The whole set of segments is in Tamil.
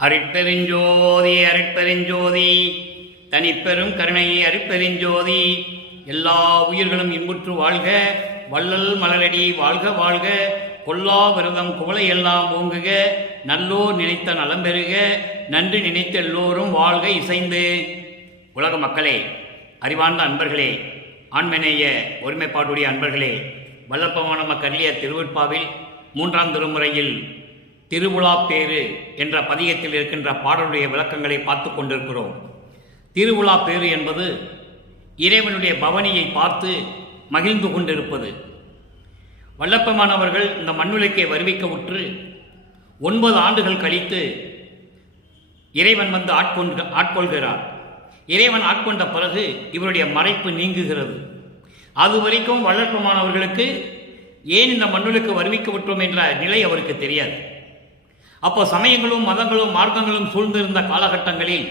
அருட்பெருஞ்சோதி அருட்பெருஞ்சோதி தனிப்பெரும் கருணை அருட்பெருஞ்சோதி. எல்லா உயிர்களும் இன்புற்று வாழ்க, வள்ளல் மலரடி வாழ்க வாழ்க. கொல்லா விரதம் குவளை எல்லாம் ஓங்குக, நல்லோர் நினைத்த நலம் பெறுக, நன்றி நினைத்த எல்லோரும் வாழ்க இசைந்து. உலக மக்களே, அறிவார்ந்த அன்பர்களே, ஆண்மநேய ஒருமைப்பாடுடைய அன்பர்களே, வல்லப்பமான கல்லிய திருவெட்பாவில் 3ஆம் திருமுறையில் திருவிழா பேறு என்ற பதிகத்தில் இருக்கின்ற பாடலுடைய விளக்கங்களை பார்த்து கொண்டிருக்கிறோம். திருவிழா பேறு என்பது இறைவனுடைய பவனியை பார்த்து மகிழ்ந்து கொண்டிருப்பது. வல்லப்பமானவர்கள் இந்த மண்ணுலக்கை வருவிக்க உற்று 9 ஆண்டுகள் கழித்து இறைவன் வந்து ஆட்கொள்கிறார். இறைவன் ஆட்கொண்ட பிறகு இவருடைய மறைப்பு நீங்குகிறது. அது வரைக்கும் வல்லப்பமானவர்களுக்கு ஏன் இந்த மண்ணுலக்கு வருவிக்க விட்டோம் என்ற நிலை அவருக்கு தெரியாது. அப்போ சமயங்களும் மதங்களும் மார்க்கங்களும் சூழ்ந்திருந்த காலகட்டங்களில்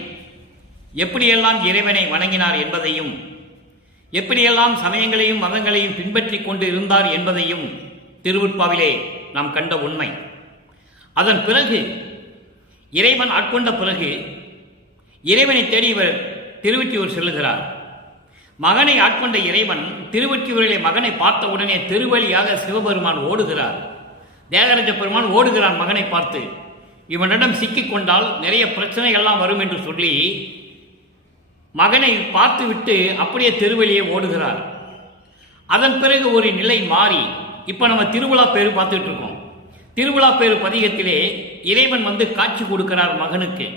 எப்படியெல்லாம் இறைவனை வணங்கினார் என்பதையும், எப்படியெல்லாம் சமயங்களையும் மதங்களையும் பின்பற்றி கொண்டு இருந்தார் என்பதையும் திருவெட்பாவிலே நாம் கண்ட உண்மை. அதன் பிறகு இறைவன் ஆட்கொண்ட பிறகு இறைவனை தேடி இவர் திருவெற்றியூர் செல்லுகிறார். மகனை ஆட்கொண்ட இறைவன் திருவெற்றியூரிலே மகனை பார்த்த உடனே திருவழியாக சிவபெருமான் ஓடுகிறார். தேவராஜ பெருமான் ஓடுகிறான் மகனை பார்த்து. இவனிடம் சிக்கிக்கொண்டால் நிறைய பிரச்சனைகள்லாம் வரும் என்று சொல்லி மகனை பார்த்துவிட்டு அப்படியே திருவெளியே ஓடுகிறார். அதன் பிறகு ஒரு நிலை மாறி இப்போ நம்ம திருவிழா பேரு பார்த்துட்டு இருக்கோம். திருவிழா பேரு பதிகத்திலே இறைவன் வந்து காட்சி கொடுக்கிறார் மகனுக்கு.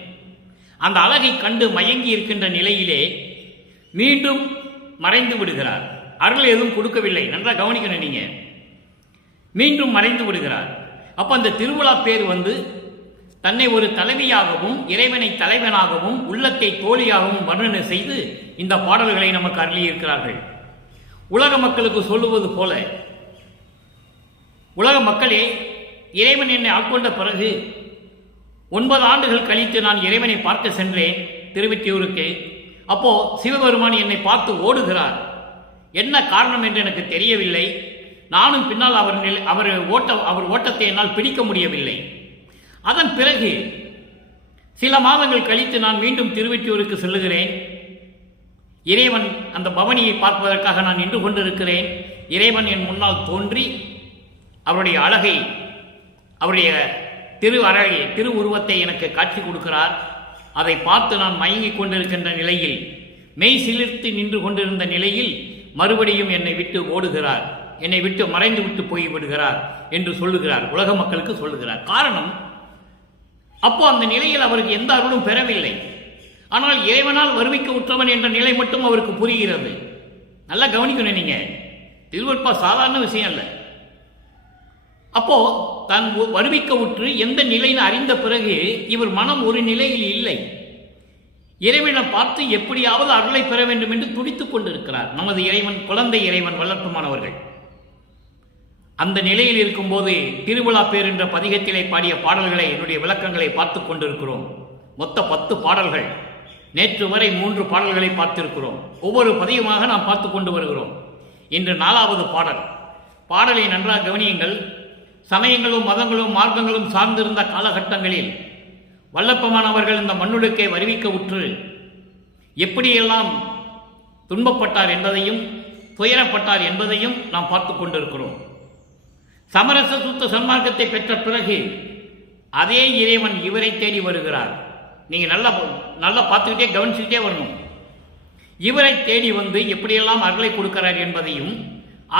அந்த அழகை கண்டு மயங்கி இருக்கின்ற நிலையிலே மீண்டும் மறைந்து விடுகிறார். அருள் எதுவும் கொடுக்கவில்லை, நன்றாக கவனிக்கணும் நீங்க. மீண்டும் மறைந்து விடுகிறார். அப்போ அந்த திருவிழா பேர் வந்து தன்னை ஒரு தலைவியாகவும் இறைவனை தலைவனாகவும் உள்ளத்தை தோழியாகவும் வர்ணனை செய்து இந்த பாடல்களை நமக்கு அருளியிருக்கிறார்கள். உலக மக்களுக்கு சொல்லுவது போல, உலக மக்களே, இறைவன் என்னை ஆட்கொண்ட பிறகு 9 ஆண்டுகள் கழித்து நான் இறைவனை பார்க்க சென்றேன் திருவெற்றியூருக்கு. அப்போ சிவபெருமான் என்னை பார்த்து ஓடுகிறார். என்ன காரணம் என்று எனக்கு தெரியவில்லை. நானும் பின்னால் அவர் ஓட்டத்தை என்னால் பிடிக்க முடியவில்லை. அதன் பிறகு சில மாதங்கள் கழித்து நான் மீண்டும் திருவெற்றியூருக்கு செல்லுகிறேன். இறைவன் அந்த பவனியை பார்ப்பதற்காக நான் நின்று கொண்டிருக்கிறேன். இறைவன் என் முன்னால் தோன்றி அவருடைய அழகை, அவருடைய திரு உருவத்தை எனக்கு காட்சி கொடுக்கிறார். அதை பார்த்து நான் மயங்கிக் கொண்டிருக்கின்ற நிலையில், மெய் சிலிர்த்து நின்று கொண்டிருந்த நிலையில் மறுபடியும் என்னை விட்டு ஓடுகிறார், என்னை விட்டு மறைந்து விட்டு போய் விடுகிறார் என்று சொல்லுகிறார். உலக மக்களுக்கு சொல்லுகிறார். காரணம், அப்போ அந்த நிலையில் அவருக்கு எந்த அருளும் பெறவில்லை. ஆனால் இறைவனால் வருவிக்க உற்றவன் என்ற நிலை மட்டும் அவருக்கு புரிகிறது. நல்லா கவனிக்கணும் நீங்க. திருவெட்பா சாதாரண விஷயம் அல்ல. அப்போ தான் வருவிக்க உற்று எந்த நிலைன்னு அறிந்த பிறகு இவர் மனம் ஒரு நிலையில் இல்லை. இறைவனை பார்த்து எப்படியாவது அருளை பெற வேண்டும் என்று துடித்துக் கொண்டிருக்கிறார் நமது இறைவன், குழந்தை இறைவன் வல்லப்பமானவர்கள். அந்த நிலையில் இருக்கும்போது திருவிழா பேர் என்ற பதிகத்திலே பாடிய பாடல்களை, என்னுடைய விளக்கங்களை பார்த்து கொண்டிருக்கிறோம். மொத்த 10 பாடல்கள். நேற்று வரை 3 பாடல்களை பார்த்திருக்கிறோம். ஒவ்வொரு பதிகமாக நாம் பார்த்து கொண்டு வருகிறோம். இன்று 4வது பாடல். பாடலை நன்றாக கவனியுங்கள். சமயங்களும் மதங்களும் மார்க்கங்களும் சார்ந்திருந்த காலகட்டங்களில் வல்லப்பமானவர்கள் இந்த மண்ணுலக்கை வருவிக்க உற்று எப்படியெல்லாம் துன்பப்பட்டார் என்பதையும் துயரப்பட்டார் என்பதையும் நாம் பார்த்து கொண்டிருக்கிறோம். சமரச சுத்த சன்மார்க்கத்தை பெற்ற பிறகு அதே இறைவன் இவரை தேடி வருகிறார். நீங்க நல்லா பார்த்துக்கிட்டே கவனிச்சுக்கிட்டே வரணும். இவரை தேடி வந்து எப்படியெல்லாம் அருளை கொடுக்கிறார் என்பதையும்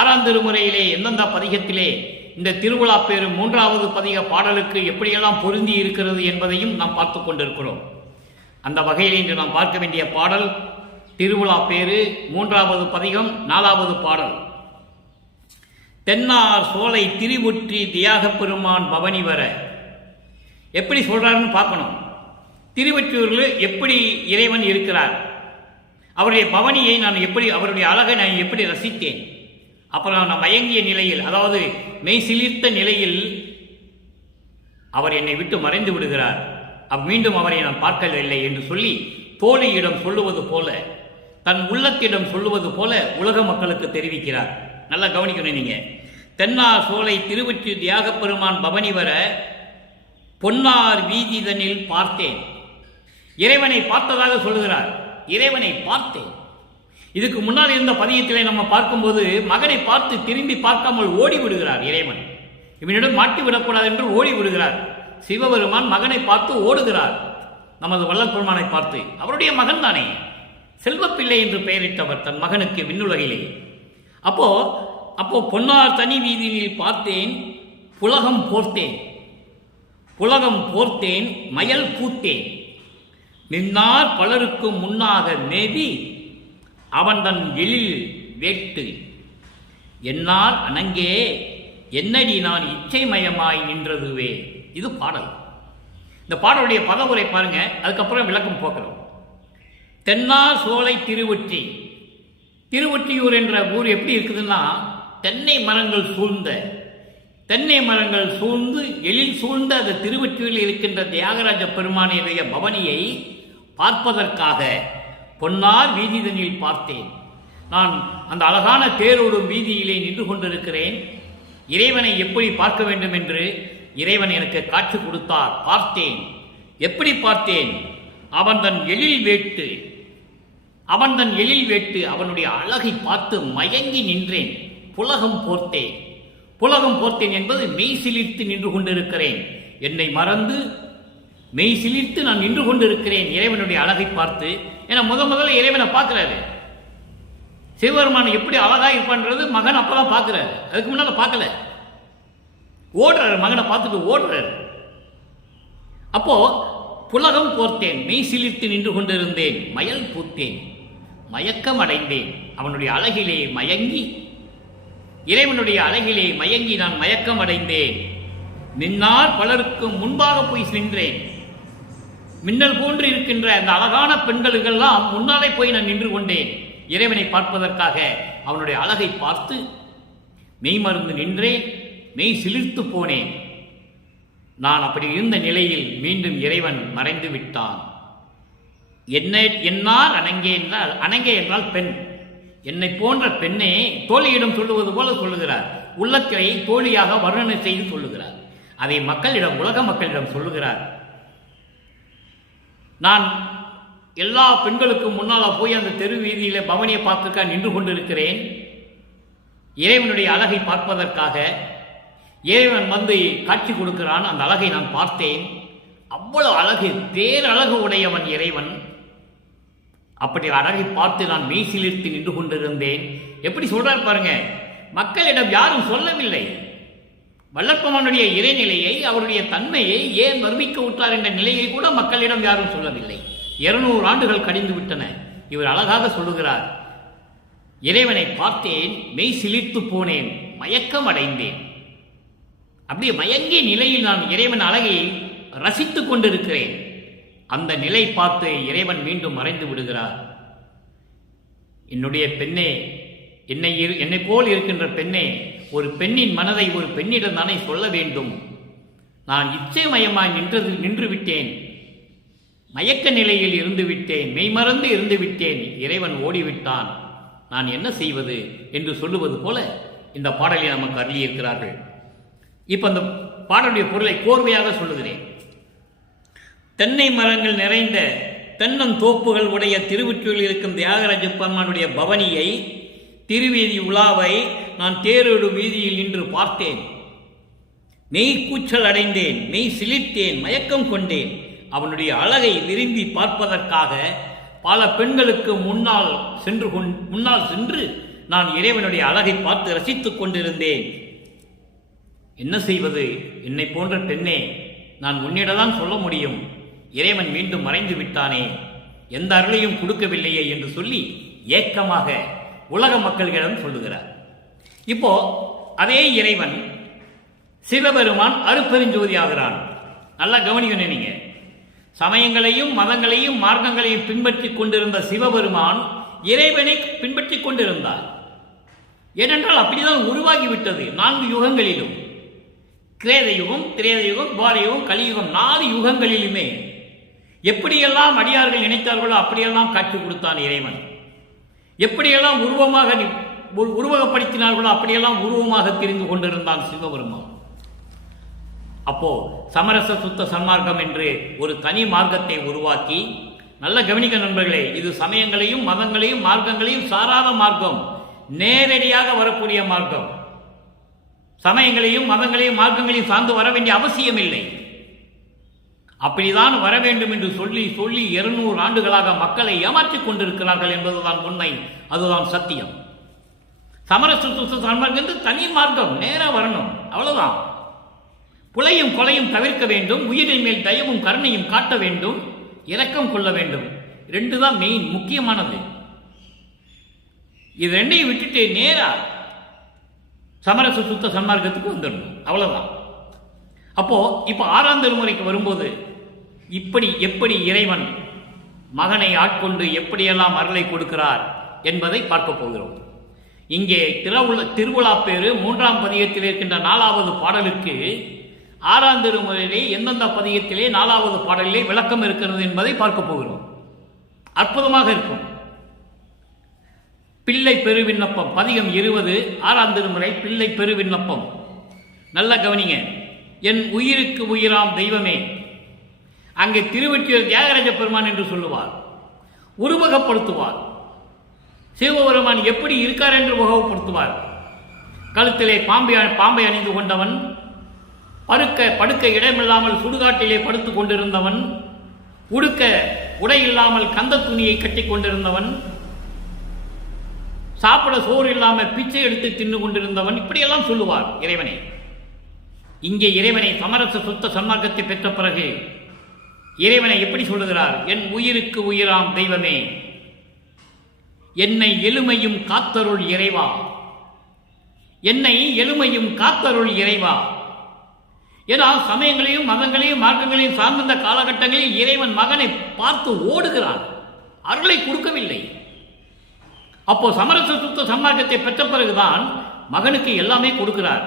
6ஆம் திருமுறையிலே எந்தெந்த பதிகத்திலே இந்த திருவிழா பேரு 3வது பதிக பாடலுக்கு எப்படியெல்லாம் பொருந்தி இருக்கிறது என்பதையும் நாம் பார்த்து கொண்டிருக்கிறோம். அந்த வகையில் இன்று நாம் பார்க்க வேண்டிய பாடல் திருவிழா பேரு 3வது பதிகம் 4வது பாடல். தென்னார் சோலை திரிவுற்றி தியாக பெருமான் பவனி வர. எப்படி சொல்றாருன்னு பார்க்கணும். திருவெற்றியூரில் எப்படி இறைவன் இருக்கிறார், அவருடைய பவனியை நான் எப்படி, அவருடைய அழகை நான் எப்படி ரசித்தேன். அப்புறம் நான் மயங்கிய நிலையில், அதாவது மெய் சிலிர்த்த நிலையில் அவர் என்னை விட்டு மறைந்து விடுகிறார், மீண்டும் அவரை நான் பார்க்கவில்லை என்று சொல்லி தோழியிடம் சொல்லுவது போல, தன் உள்ளத்திடம் சொல்லுவது போல உலக மக்களுக்கு தெரிவிக்கிறார். நல்லா கவனிக்கணும் நீங்க. தென்னா சோலை திருவெற்றி தியாக பெருமான் பவனி வர பொன்னார் வீதிதனில் பார்த்தேன். இறைவனை பார்த்ததாக சொல்லுகிறார். இறைவனை பார்த்தேன். இதுக்கு முன்னால் இருந்த பதியத்திலே நம்ம பார்க்கும்போது மகனை பார்த்து திரும்பி பார்க்காமல் ஓடி விடுகிறார் இறைவன். இவனிடம் மாட்டி விடக்கூடாது என்று ஓடி விடுகிறார். சிவபெருமான் மகனை பார்த்து ஓடுகிறார். நமது வள்ளல் பெருமானை பார்த்து, அவருடைய மகன் தானே, செல்வப்பிள்ளை என்று பெயரிட்டவர் தன் மகனுக்கு விண்ணுலகிலே. அப்போ பொன்னார் தனி வீதியில் பார்த்தேன், புலகம் போர்த்தேன், புலகம் போர்த்தேன், மயல் பூத்தேன், நின்னார் பலருக்கும் முன்னாக மேவி அவன் தன் எழில் வேட்டு என்னால் அணங்கே என்னடி நான் இச்சைமயமாய் நின்றதுவே. இது பாடல். இந்த பாடலுடைய பதவுரை பாருங்க, அதுக்கப்புறம் விளக்கம் போக்குறோம். தென்னார் சோலை திருவொற்றி. திருவொற்றியூர் என்ற ஊர் எப்படி இருக்குதுன்னா, தென்னை மரங்கள் சூழ்ந்து எழில் சூழ்ந்த அந்த திருவொற்றியூரில் இருக்கின்ற தியாகராஜ பெருமானுடைய பவனியை பார்ப்பதற்காக பொன்னார் வீதிதனில் பார்த்தேன். நான் அந்த அழகான தேரோடும் வீதியிலே நின்று கொண்டிருக்கிறேன். இறைவனை எப்படி பார்க்க வேண்டும் என்று இறைவன் எனக்கு காட்சி கொடுத்தார். பார்த்தேன். எப்படி பார்த்தேன்? அவன் தன் எழில் வேட்டு அவனுடைய அழகை பார்த்து மயங்கி நின்றேன். புலகம் போர்த்தேன் என்பது மெய் சிலிர்த்து நின்று கொண்டிருக்கிறேன். என்னை மறந்து மெய் சிலிர்த்து நான் நின்று கொண்டிருக்கிறேன் இறைவனுடைய அழகை பார்த்து. ஏன்னா முதல்ல இறைவனை பார்க்கிறாரு. சிவபெருமான் எப்படி அழகா இருப்பான்றது மகன் அப்பதான் பார்க்கிறாரு. அதுக்கு முன்னால பார்க்கல. ஓடுறாரு, மகனை பார்த்துட்டு ஓடுறாரு. அப்போ புலகம் போர்த்தேன், மெய் சிலிர்த்து நின்று கொண்டிருந்தேன், மயல் பூத்தேன், மயக்கம் அடைந்தேன். அவனுடைய அழகிலே மயங்கி, இறைவனுடைய அழகிலே மயங்கி நான் மயக்கம் அடைந்தேன். நின்னார் பலருக்கு முன்பாக போய் நின்றேன். மின்னல் போன்று இருக்கின்ற அந்த அழகான பெண்களுக்கெல்லாம் முன்னாலே போய் நான் நின்று கொண்டேன். இறைவனை பார்ப்பதற்காக அவனுடைய அழகை பார்த்து மெய் மறந்து நின்றேன், மெய் சிலிர்த்து போனேன். நான் அப்படி இருந்த நிலையில் மீண்டும் இறைவன் மறைந்து விட்டான். என்னார் அணங்கே என்றால் பெண். என்னை போன்ற பெண்ணே தோழியிடம் சொல்லுவது போல சொல்லுகிறார். உள்ளத்திலே தோழியாக வர்ணனை செய்து சொல்லுகிறார். அதை உலக மக்களிடம் சொல்லுகிறார். நான் எல்லா பெண்களுக்கும் முன்னால போய் அந்த தெரு வீதியில பவனியை பார்த்துக்க நின்று கொண்டிருக்கிறேன். இறைவனுடைய அழகை பார்ப்பதற்காக இறைவன் வந்து காட்சி கொடுக்கிறான். அந்த அழகை நான் பார்த்தேன். அவ்வளவு அழகு, பேரழகு உடையவன் இறைவன். அப்படி அழகை பார்த்து நான் மெய்சிலிர்த்து நின்று கொண்டிருந்தேன். எப்படி சொல்றார் பாருங்க, மக்களிடம் யாரும் சொல்லவில்லை. வல்லற்பமானுடைய இறைநிலையை, அவருடைய தன்மையை ஏன் வர்ணிக்க விட்டார் என்ற நிலையை கூட மக்களிடம் யாரும் சொல்லவில்லை. 200 ஆண்டுகள் கடிந்து விட்டன. இவர் அழகாக சொல்லுகிறார், இறைவனை பார்த்தேன், மெய் சிலிர்த்து போனேன், மயக்கம் அடைந்தேன். அப்படியே மயங்கிய நிலையில் நான் இறைவன் அழகை ரசித்துக் கொண்டிருக்கிறேன். அந்த நிலை பார்த்து இறைவன் மீண்டும் மறைந்து விடுகிறார். என்னுடைய பெண்ணே, என்னை போல் இருக்கின்ற பெண்ணே, ஒரு பெண்ணின் மனதை ஒரு பெண்ணிடம் தானே சொல்ல வேண்டும். நான் இச்சைமயமாய் நின்று விட்டேன், மயக்க நிலையில் இருந்து விட்டேன், மெய்மறந்து இருந்து விட்டேன், இறைவன் ஓடிவிட்டான், நான் என்ன செய்வது என்று சொல்லுவது போல இந்த பாடலை நமக்கு அருளியிருக்கிறார்கள். இப்ப அந்த பாடலுடைய பொருளை கோர்வையாக சொல்லுகிறேன். தென்னை மரங்கள் நிறைந்த தென்னந்தோப்புகள் உடைய திருவொற்றியூரில் இருக்கும் தியாகராஜ பெருமானுடைய பவனியை, திருவீதி உலாவை நான் தேரோடும் வீதியில் நின்று பார்த்தேன். மெய் கூச்சல் அடைந்தேன், மெய் சிலிர்த்தேன், மயக்கம் கொண்டேன். அவனுடைய அழகை விரும்பி பார்ப்பதற்காக பல பெண்களுக்கு முன்னால் சென்று நான் இறைவனுடைய அழகை பார்த்து ரசித்துக் கொண்டிருந்தேன். என்ன செய்வது? என்னை போன்ற பெண்ணே, நான் உன்னிடம்தான் சொல்ல முடியும். இறைவன் மீண்டும் மறைந்து விட்டானே, எந்த அருளையும் கொடுக்கவில்லையே என்று சொல்லி ஏக்கமாக உலக மக்களிடம் சொல்லுகிறார். இப்போ அதே இறைவன் சிவபெருமான் அருட்பெருஞ்சோதி ஆகிறான். நல்லா கவனிக்கணும் நீங்க. சமயங்களையும் மதங்களையும் மார்க்கங்களையும் பின்பற்றி கொண்டிருந்த சிவபெருமான் இறைவனை பின்பற்றி கொண்டிருந்தார். ஏனென்றால் அப்படிதான் உருவாகிவிட்டது 4 யுகங்களிலும். கிரேத யுகம், திரேத யுகம், துவாரயுகம், கலியுகம், 4 யுகங்களிலுமே எப்படியெல்லாம் அடியார்கள் நினைத்தார்களோ அப்படியெல்லாம் காட்சி கொடுத்தான் இறைவன். எப்படியெல்லாம் உருவகப்படுத்தினார்களோ அப்படியெல்லாம் உருவமாக தெரிந்து கொண்டிருந்தான் சிவபெருமான். அப்போ சமரச சுத்த சன்மார்க்கம் என்று ஒரு தனி மார்க்கத்தை உருவாக்கி, நல்ல கவனிக்க நண்பர்களே, இது சமயங்களையும் மதங்களையும் மார்க்கங்களையும் சாராத மார்க்கம், நேரடியாக வரக்கூடிய மார்க்கம். சமயங்களையும் மதங்களையும் மார்க்கங்களையும் சார்ந்து வர வேண்டிய அவசியம் இல்லை. அப்படிதான் வர வேண்டும் என்று சொல்லி சொல்லி 200 ஆண்டுகளாக மக்களை ஏமாற்றிக் கொண்டிருக்கிறார்கள் என்பதுதான் உண்மை, அதுதான் சத்தியம். சமரச சுத்த சன்மார்க்கம் என்று தனி மார்க்கம், நேராக வரணும், அவ்வளவுதான். புலையும் கொலையும் தவிர்க்க வேண்டும், உயிரின் மேல் தயவும் கருணையும் காட்ட வேண்டும், இரக்கம் கொள்ள வேண்டும். 2 தான் மெயின், முக்கியமானது. இது 2ஐயும் விட்டுட்டு நேரா சமரச சுத்த சன்மார்க்கத்துக்கு வந்துடணும், அவ்வளவுதான். அப்போ இப்ப 6ஆம் திருமுறைக்கு வரும்போது எப்படி இறைவன் மகனை ஆட்கொண்டு எப்படியெல்லாம் அருளை கொடுக்கிறார் என்பதை பார்க்க போகிறோம். இங்கே திருவிழா பேரு 3ஆம் பதிகத்தில் இருக்கின்ற 4வது பாடலுக்கு 6ஆம் திருமுறையிலே எந்தெந்த பதிகத்திலே 4வது பாடலிலே விளக்கம் இருக்கிறது என்பதை பார்க்க போகிறோம். அற்புதமாக இருக்கும். பிள்ளை பெருவிண்ணப்பம் பதிகம் 20, 6ஆம் திருமுறை பிள்ளை பெருவிண்ணப்பம். நல்ல கவனிங்க. என் உயிருக்கு உயிராம் தெய்வமே. அங்கே திருவெற்றியூர் தியாகராஜ பெருமான் என்று சொல்லுவார், உருவகப்படுத்துவார். சிவபெருமான் எப்படி இருக்கார் என்று உருவகப்படுத்துவார். கழுத்திலே பாம்பை அணிந்து கொண்டவன், படுக்க இடமில்லாமல் சுடுகாட்டிலே படுத்துக் கொண்டிருந்தவன், உடுக்க உடை இல்லாமல் கந்த துணியை கட்டி கொண்டிருந்தவன், சாப்பிட சோறு இல்லாமல் பிச்சை எடுத்து தின்னு கொண்டிருந்தவன், இப்படியெல்லாம் சொல்லுவார் இறைவனை. இங்கே இறைவனை சமரச சுத்த சன்மார்க்கத்தை பெற்ற பிறகு இறைவனை எப்படி சொல்லுகிறார்? என் உயிருக்கு உயிராம் தெய்வமே, என்னை எளிமையும் காத்தருள் இறைவா, என்னை எளிமையும் காத்தருள் இறைவா. ஏன்னா சமயங்களையும் மதங்களையும் மார்க்கங்களையும் சார்ந்த காலகட்டங்களில் இறைவன் மகனை பார்த்து ஓடுகிறான், அருளை கொடுக்கவில்லை. அப்போ சமரச சுத்த சன்மார்க்கத்தை பெற்ற பிறகுதான் மகனுக்கு எல்லாமே கொடுக்கிறார்.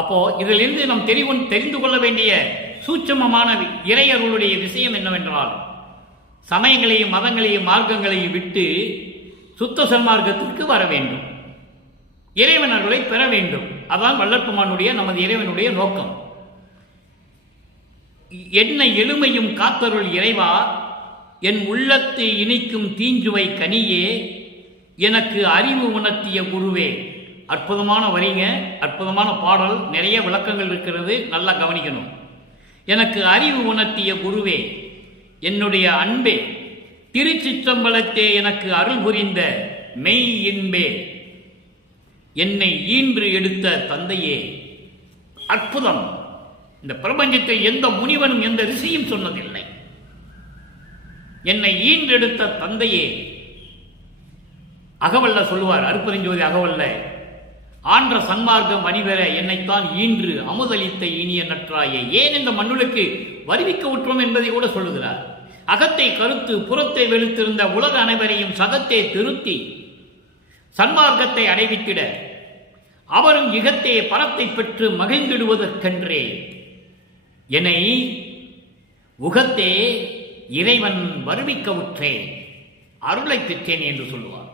அப்போ இதிலிருந்து நாம் தெரிந்து கொள்ள வேண்டிய சூட்சமமான இறையருளுடைய விஷயம் என்னவென்றால், சமயங்களையும் மதங்களையும் மார்க்கங்களையும் விட்டு சுத்த சன்மார்க்கத்திற்கு வர வேண்டும், இறைவன் அருளை பெற வேண்டும். அதான் வள்ளற்பெருமானுடைய நமது இறைவனுடைய நோக்கம். என்னை எளிமையும் காத்தருள் இறைவா, என் உள்ளத்து இனிக்கும் தீஞ்சுவை கனியே, எனக்கு அறிவு உணர்த்திய குருவே. அற்புதமான வரிங்க, அற்புதமான பாடல், நிறைய விளக்கங்கள் இருக்கிறது, நல்லா கவனிக்கணும். எனக்கு அறிவு உணர்த்திய குருவே, என்னுடைய அன்பே, திருச்சிற்றம்பலத்தே எனக்கு அருள் புரிந்த மெய் இன்பே, என்னை ஈன்று எடுத்த தந்தையே. அற்புதம். இந்த பிரபஞ்சத்தில் எந்த முனிவனும் எந்த ரிஷியும் சொன்னதில்லை. என்னை ஈன்றெடுத்த தந்தையே. அகவல்ல சொல்லுவார், அருட்பெருஞ்சோதி அகவல்ல, ஆன்ற சன்மார்க்கம் அணிவர என்னைத்தான் ஈன்று அமுதளித்த இனிய நற்றாயே. ஏன் இந்த மண்ணுளுக்கு வருவிக்க உற்றோம் என்பதை கூட சொல்லுகிறார். அகத்தை கருத்து புறத்தை வெளுத்திருந்த உலக அனைவரையும் சகத்தை திருத்தி சன்மார்க்கத்தை அடைவித்திட அவரும் இகத்தே பரத்தை பெற்று மகிழ்ந்திடுவதற்கென்றே என்னை உகத்தே இறைவன் வருவிக்க உற்றேன், அருளை பெற்றேன் என்று சொல்லுவார்.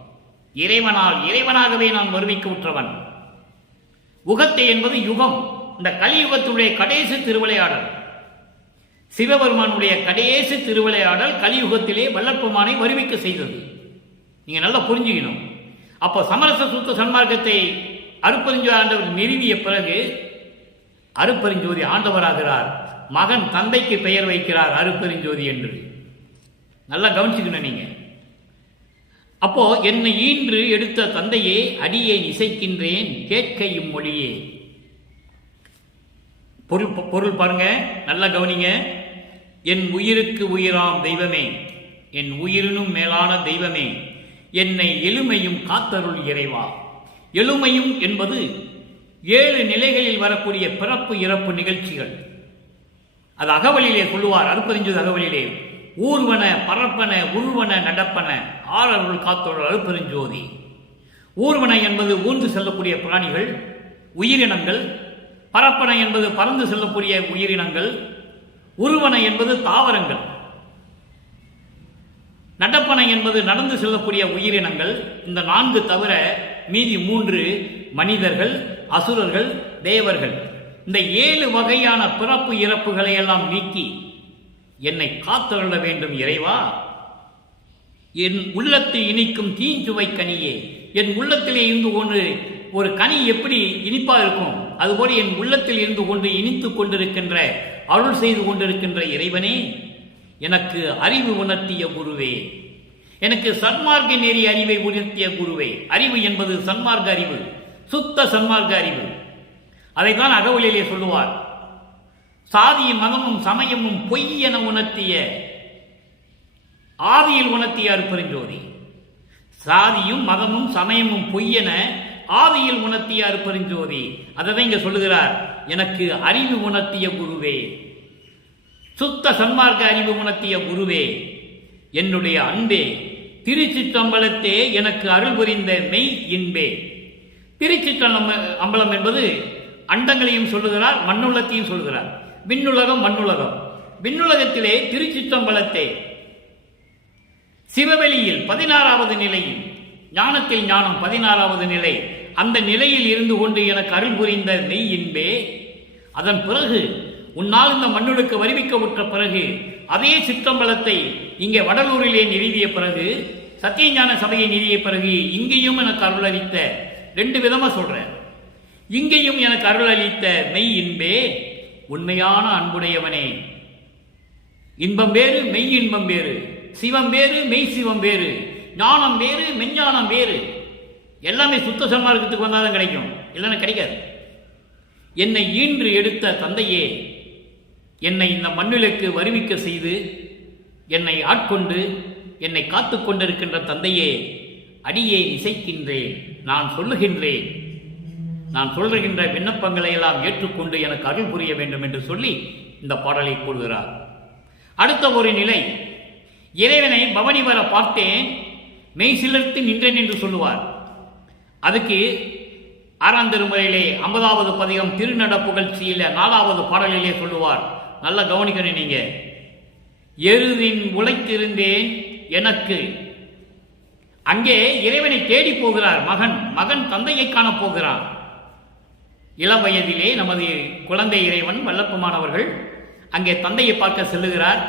இறைவனால் இறைவனாகவே நான் வருவிக்க உற்றவன். உகத்தை என்பது யுகம், இந்த கலியுகத்துடைய கடைசி திருவிளையாடல், சிவபெருமானுடைய கடைசி திருவிளையாடல் கலியுகத்திலே வள்ளற்பெருமானை வருவிக்க செய்தது. நீங்க நல்லா புரிஞ்சுக்கணும். அப்போ சமரச சுத்த சன்மார்க்கத்தை அருட்பெருஞ்சோதி ஆண்டவர் நிறுவிய பிறகு அருட்பெருஞ்சோதி ஆண்டவராகிறார். மகன் தந்தைக்கு பெயர் வைக்கிறார் அருட்பெருஞ்சோதி என்று. நல்லா கவனிச்சுக்கணும் நீங்க. அப்போ என்னை ஈன்று எடுத்த தந்தையே, அடியேன் இசைக்கின்றேன் கேட்கையும் மொழியே. பொருள் பாருங்க, நல்லா கவனிங்க. என் உயிருக்கு உயிராம் தெய்வமே, என் உயிரினும் மேலான தெய்வமே, என்னை எளிமையும் காத்தருள் இறைவா. எளிமையும் என்பது 7 நிலைகளில் வரக்கூடிய பிறப்பு இறப்பு நிகழ்ச்சிகள். அது அகவலிலே சொல்லுவார், அருட்பெருஞ்சோதி அகவலிலே. ஊர்வன பரப்பன உருவன நடப்பன ஆறருள் காத்தருள் அருட்பெருஞ்சோதி. ஊர்வன என்பது ஊர்ந்து செல்லக்கூடிய பிராணிகள், உயிரினங்கள். பரப்பன என்பது பறந்து செல்லக்கூடிய உயிரினங்கள். உருவன என்பது தாவரங்கள். நடப்பன என்பது நடந்து செல்லக்கூடிய உயிரினங்கள். இந்த 4 தவிர மீதி 3 மனிதர்கள், அசுரர்கள், தேவர்கள். இந்த 7 வகையான பிறப்பு இறப்புகளை எல்லாம் நீக்கி என்னை காத்தருள வேண்டும் இறைவா. என் உள்ளத்தை இனிக்கும் தீஞ்சுவை கனியே, என் உள்ளத்திலே இருந்து கொண்டு ஒரு கனி எப்படி இனிப்பா இருக்கும், அதுபோல என் உள்ளத்தில் இருந்து கொண்டு இனித்துக் கொண்டிருக்கின்ற அருள் செய்து கொண்டிருக்கின்ற இறைவனே, எனக்கு அறிவு உணர்த்திய குருவே, எனக்கு சன்மார்க்க நெறி அறிவை உணர்த்திய குருவே. அறிவு என்பது சன்மார்க்க அறிவு, சுத்த சன்மார்க்க அறிவு. அதைத்தான் அகவலிலே சொல்லுவார், சாதியும் மதமும் சமயமும் பொய் என உணர்த்திய ஆதியில் உணர்த்திய அருட்பெருஞ்சோதி. சாதியும் மதமும் சமயமும் பொய்யென ஆதியில் உணர்த்திய அருட்பெருஞ்சோதி. அதை இங்க சொல்லுகிறார், எனக்கு அறிவு உணர்த்திய குருவே, சுத்த சன்மார்க்க அறிவு உணர்த்திய குருவே, என்னுடைய அன்பே, திருச்சிற்றம்பலத்தே எனக்கு அருள் புரிந்த மெய் இன்பே. திருச்சிற்றம்பலம் என்பது அண்டங்களையும் சொல்லுகிறார், மண்ணுலகத்தையும் சொல்லுகிறார். விண்ணுலகம் மண்ணுலகம். விண்ணுலகத்திலே திருச்சிற்றம்பலத்தே, சிவவெளியில் 16வது நிலையில், ஞானத்தில் ஞானம் 16வது நிலை, அந்த நிலையில் இருந்து கொண்டு எனக்கு அருள் புரிந்த மெய் இன்பே. அதன் பிறகு உன்னால் இந்த மண்ணுக்கு வருவிக்கப்பட்ட பிறகு அதே சிற்றம்பலத்தை இங்கே வடலூரிலே நிறுவிய பிறகு, சத்தியஞான சபையை நிறுவிய பிறகு இங்கேயும் எனக்கு அருள் அளித்த, 2 விதமா சொல்றேன், இங்கேயும் எனக்கு அருள் அளித்த மெய் இன்பே, உண்மையான அன்புடையவனே. இன்பம் வேறு, மெய் இன்பம் வேறு, சிவம் வேறு, மெய் சிவம் வேறு, ஞானம் வேறு, மெஞ்ஞானம் வேறு. எல்லாமே சுத்த சன்மார்க்கத்துக்கு வந்தாதான் கிடைக்கும், இல்லைன்னா கிடைக்காது. என்னை ஈன்று எடுத்த தந்தையே, என்னை இந்த மண்ணிலுக்கு வருவிக்க செய்து என்னை ஆட்கொண்டு என்னை காத்து கொண்டிருக்கின்ற தந்தையே, அடியே இசைக்கின்றேன், நான் சொல்லுகின்றேன், நான் சொல்லுகின்ற விண்ணப்பங்களை எல்லாம் ஏற்றுக்கொண்டு எனக்கு அருள் புரிய வேண்டும் என்று சொல்லி இந்த பாடலை கூறுகிறார். அடுத்த ஒரு நிலை, இறைவனை பவனி வர பார்த்தேன், மெய் சிலிர்த்து நின்றேன் என்று சொல்லுவார். அதுக்கு 6ஆம் திருமுறையிலே 50வது பதிகம் திருநட புகழ்ச்சியில 4வது பாடலிலே சொல்லுவார். நல்லா கவனிக்கணும் நீங்க. எருதின் உழைத்திருந்தேன் எனக்கு, அங்கே இறைவனை தேடி போகிறார் மகன் தந்தையை காண போகிறான். இளம் வயதிலே நமது குழந்தை இறைவன் வல்லப்பமானவர்கள் அங்கே தந்தையை பார்க்க செல்லுகிறார்.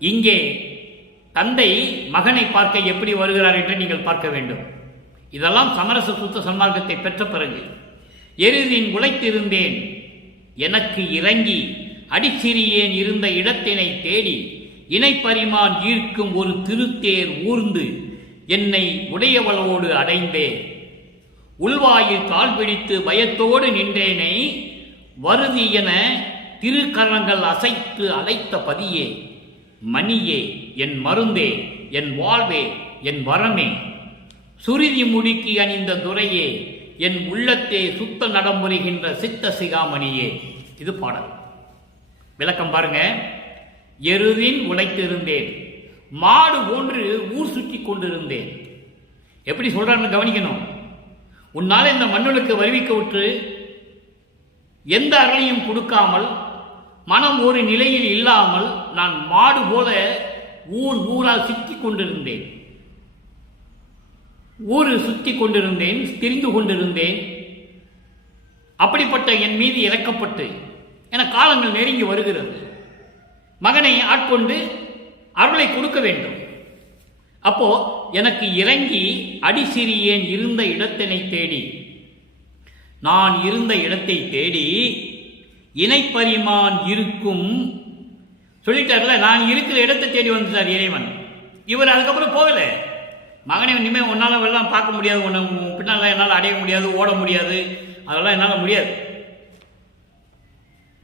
இங்கே தந்தை மகனை பார்க்க எப்படி வருகிறார் என்று நீங்கள் பார்க்க வேண்டும். இதெல்லாம் சமரச சுத்த சன்மார்க்கத்தை பெற்ற பிறகு, எருதின் உழைத்திருந்தேன் எனக்கு இறங்கி அடிச்சிறியேன் இருந்த இடத்தினை தேடி இணைப்பரிமான் ஈர்க்கும் ஒரு திருத்தேர் ஊர்ந்து என்னை உடையவளோடு அடைந்தே, உள்வாயில் கால் பிடித்து பயத்தோடு நின்றேனை வருதி என திருக்கரங்கள் அசைத்து அழைத்த பதியே, மணியே, என் மருந்தே, என் வாழ்வே, என் வரமே, சுருதி முடுக்கி அணிந்த துரையே, என் உள்ளத்தே சுத்த நடமுறைகின்ற சித்த சிகாமணியே. இது பாடல். விளக்கம் பாருங்க. எருதின் உழைத்திருந்தேன், மாடு போன்று ஊர் சுற்றி கொண்டிருந்தேன். எப்படி சொல்றான்னு கவனிக்கணும். உன்னால இந்த மண்ணுக்கு வருவிக்க விட்டு எந்த அருளையும் கொடுக்காமல், மனம் ஒரு நிலையில் இல்லாமல் நான் மாடு போல ஊரால் சுற்றி கொண்டிருந்தேன், ஊரு சுற்றி கொண்டிருந்தேன், திரிந்து கொண்டிருந்தேன். அப்படிப்பட்ட என் மீது இறக்கப்பட்டு, என காலங்கள் நெருங்கி வருகிறது, மகனை ஆட்கொண்டு அருளை கொடுக்க வேண்டும். அப்போ எனக்கு இறங்கி அடிசிறியேன் இருந்த இடத்தினை தேடி, நான் இருந்த இடத்தை தேடி இணைப்பரிமான் இருக்கும் சொல்லிட்டார்ல, நான் இருக்கிற இடத்தை தேடி வந்துட்டார் இறைவன். இவர் அதுக்கப்புறம் போகல. மகனை இனிமேல் உன்னால எல்லாம் பார்க்க முடியாது, உன்னை பின்னால் என்னால் அடைய முடியாது, ஓட முடியாது, அதெல்லாம் என்னால் முடியாது.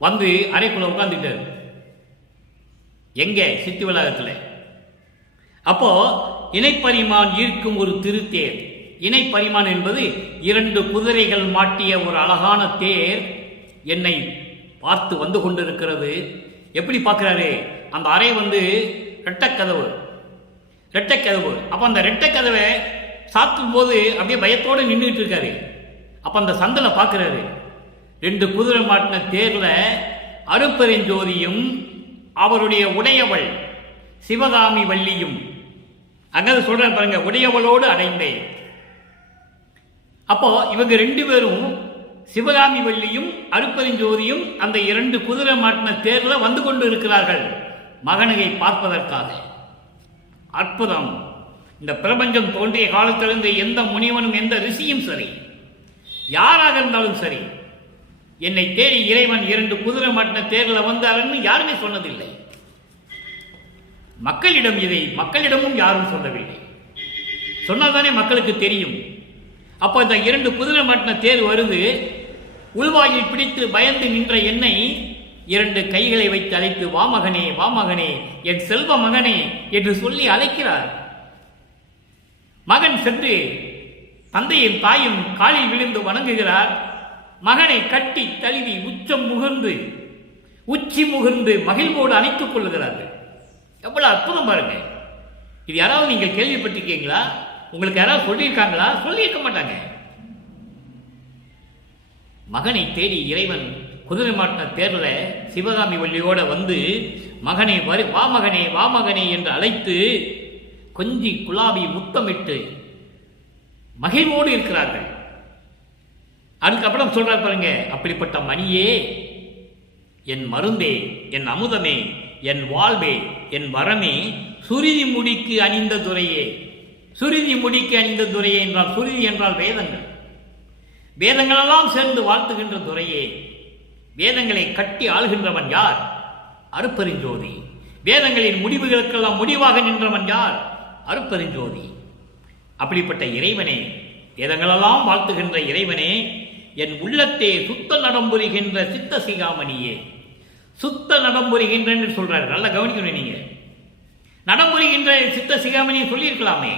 வந்து அறைக்குள்ள உட்கார்ந்துட்டார். எங்க? சித்தி வளாகத்தில். அப்போ இணைப்பரிமான் ஈர்க்கும் ஒரு திருத்தேர். இணைப்பரிமான் என்பது 2 குதிரைகள் மாட்டிய ஒரு அழகான தேர் என்னை பார்த்து வந்து கொண்டிருக்கிறது. எப்படி பார்க்கிறாரு? அந்த அறை ரெட்டைக்கதவு. அப்போ அந்த ரெட்டைக்கதவை சாத்தும் போது அப்படியே பயத்தோடு நின்றுட்டு இருக்காரு. அப்போ அந்த சந்தல பார்க்கிறாரு. 2 குதிரை மாட்டின தேர்ல அருட்பெருஞ்சோதியும் அவருடைய உடையவள் சிவகாமி வள்ளியும். அங்க சொல்ற பாருங்க, உடையவளோடு அடைந்தேன். அப்போ இவங்க 2 பேரும் சிவகாமி வள்ளியும் அருப்பெருஞ்சோதியும் அந்த 2 குதிரை மாட்டின தேர்ல வந்து கொண்டு இருக்கிறார்கள் மகனை பார்ப்பதற்காக. அற்புதம்! இந்த பிரபஞ்சம் தோன்றிய காலத்திலிருந்து எந்த முனிவனும் எந்த ரிஷியும் சரி, யாராக இருந்தாலும் சரி, என்னை தேடி இறைவன் 2 குதிரை மாட்டின தேர்ல வந்தார்னு யாருமே சொன்னதில்லை. மக்களிடமும் யாரும் சொல்லவில்லை. சொன்னால்தானே மக்களுக்கு தெரியும். அப்போ இந்த 2 குதிரை மாட்டின தேர் வருது. உள்வாயில் பிடித்து பயந்து நின்ற என்னை 2 கைகளை வைத்து அழைத்து, வா மகனே, வா மகனே, என் செல்வ மகனே என்று சொல்லி அழைக்கிறார். மகன் சென்று தந்தையும் தாயும் காலில் விழுந்து வணங்குகிறார். மகனை கட்டி தழுவி உச்சி முகர்ந்து மகிழ்வோடு அணைத்துக் கொள்கிறார்கள். எவ்வளவு அற்புதம் பாருங்க! இது யாராவது நீங்கள் கேள்விப்பட்டிருக்கீங்களா? உங்களுக்கு யாராவது சொல்லியிருக்காங்களா? சொல்லியிருக்க மாட்டாங்க. மகனை தேடி இறைவன் குதிரை மாட்டின தேர்ல சிவகாமி வள்ளியோட வந்து மகனை வா மகனே, வா மகனே என்று அழைத்து கொஞ்சி குலாவி முத்தமிட்டு மகிழ்வோடு இருக்கிறார்கள். அதுக்கப்புறம் சொல்றார் பாருங்க, அப்படிப்பட்ட மணியே, என் மருந்தே, என் அமுதமே, என் வாழ்வே, என் வரமே, சுருதி முடிக்கு அணிந்த துரையே. சுருதி முடிக்கு அணிந்த துரையே என்றால், சுருதி என்றால் வேதங்களெல்லாம் சேர்ந்து வாழ்த்துகின்ற துரையே. வேதங்களை கட்டி ஆளுகின்றவன் யார்? அருப்பெருஞ்சோதி. வேதங்களின் முடிவுகளுக்கெல்லாம் முடிவாக நின்றவன் யார்? அருப்பெருஞ்சோதி. அப்படிப்பட்ட இறைவனே, வேதங்களெல்லாம் வாழ்த்துகின்ற இறைவனே, என் உள்ளத்தே சுத்த நடம்புரிகின்ற சித்த சிகாமணியே. சுத்த நடம்புரிகின்ற என்று சொல்றாரு. நல்லா கவனிக்கணும். நீங்க நடம்புரிகின்ற சித்த சிகாமணியை சொல்லியிருக்கலாமே.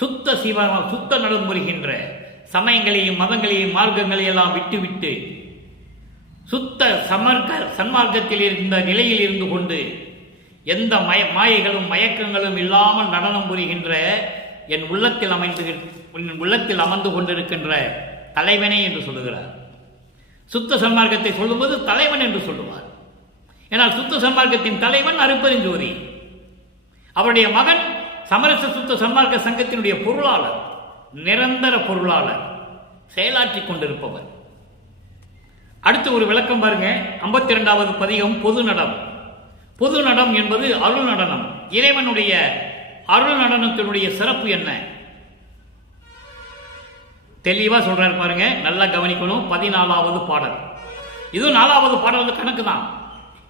சுத்த நடம்புரிகின்ற சமயங்களையும் மதங்களையும் மார்க்கங்களையும் எல்லாம் விட்டுவிட்டு சுத்த சன்மார்க்கத்தில் இருந்த நிலையில் இருந்து கொண்டு எந்த மாயைகளும் மயக்கங்களும் இல்லாமல் நடனம் புரிகின்ற என் உள்ளத்தில் அமர்ந்து கொண்டிருக்கின்ற தலைவனே என்று சொல்லுகிறார். சுத்த சன்மார்க்கத்தை சொல்லும்போது தலைவன் என்று சொல்லுவார். ஏனால் சுத்த சன்மார்க்கத்தின் தலைவன் அருப்பெருஞ்சோதி. அவருடைய மகன் சமரச சுத்த சன்மார்க்க சங்கத்தினுடைய பொருளாளர், நிரந்தர பொருளாளர், செயலாற்றிக் கொண்டிருப்பவர். அடுத்து ஒரு விளக்கம் பாருங்க. 52வது பதிகம் பொது நடம். பொது நடம் என்பது அருள் நடனம். இறைவனுடைய அருள் நடனத்தினுடைய சிறப்பு என்ன? தெளிவா சொல்றாரு பாருங்க, நல்லா கவனிக்கணும். 14வது பாடல். இது 4வது பாடல் கணக்கு தான்.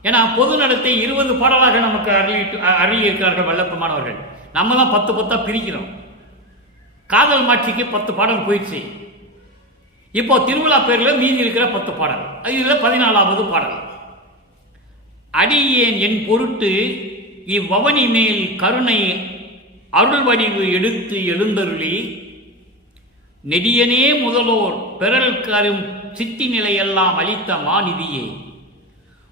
ஏன்னா பொது நடத்தை 20 பாடலாக நமக்கு அருளி இருக்கிறார்கள் வல்லப்பமானவர்கள். நம்ம தான் 10 பிரிக்கிறோம். காதல் மாட்சிக்கு 10 பாடல் போயிடுச்சு. இப்போ திருவிழா பேரில் மீதி இருக்கிற 10 பாடல். இதுல 14வது பாடல். அடியேன் என் பொருட்டு இவ்வவனி மேல் கருணை அருள் வடிவு எடுத்து எழுந்தருளி நெடியனே முதலோர் பெறல் கரும் சித்தி நிலையெல்லாம் அளித்த மாநிதியே.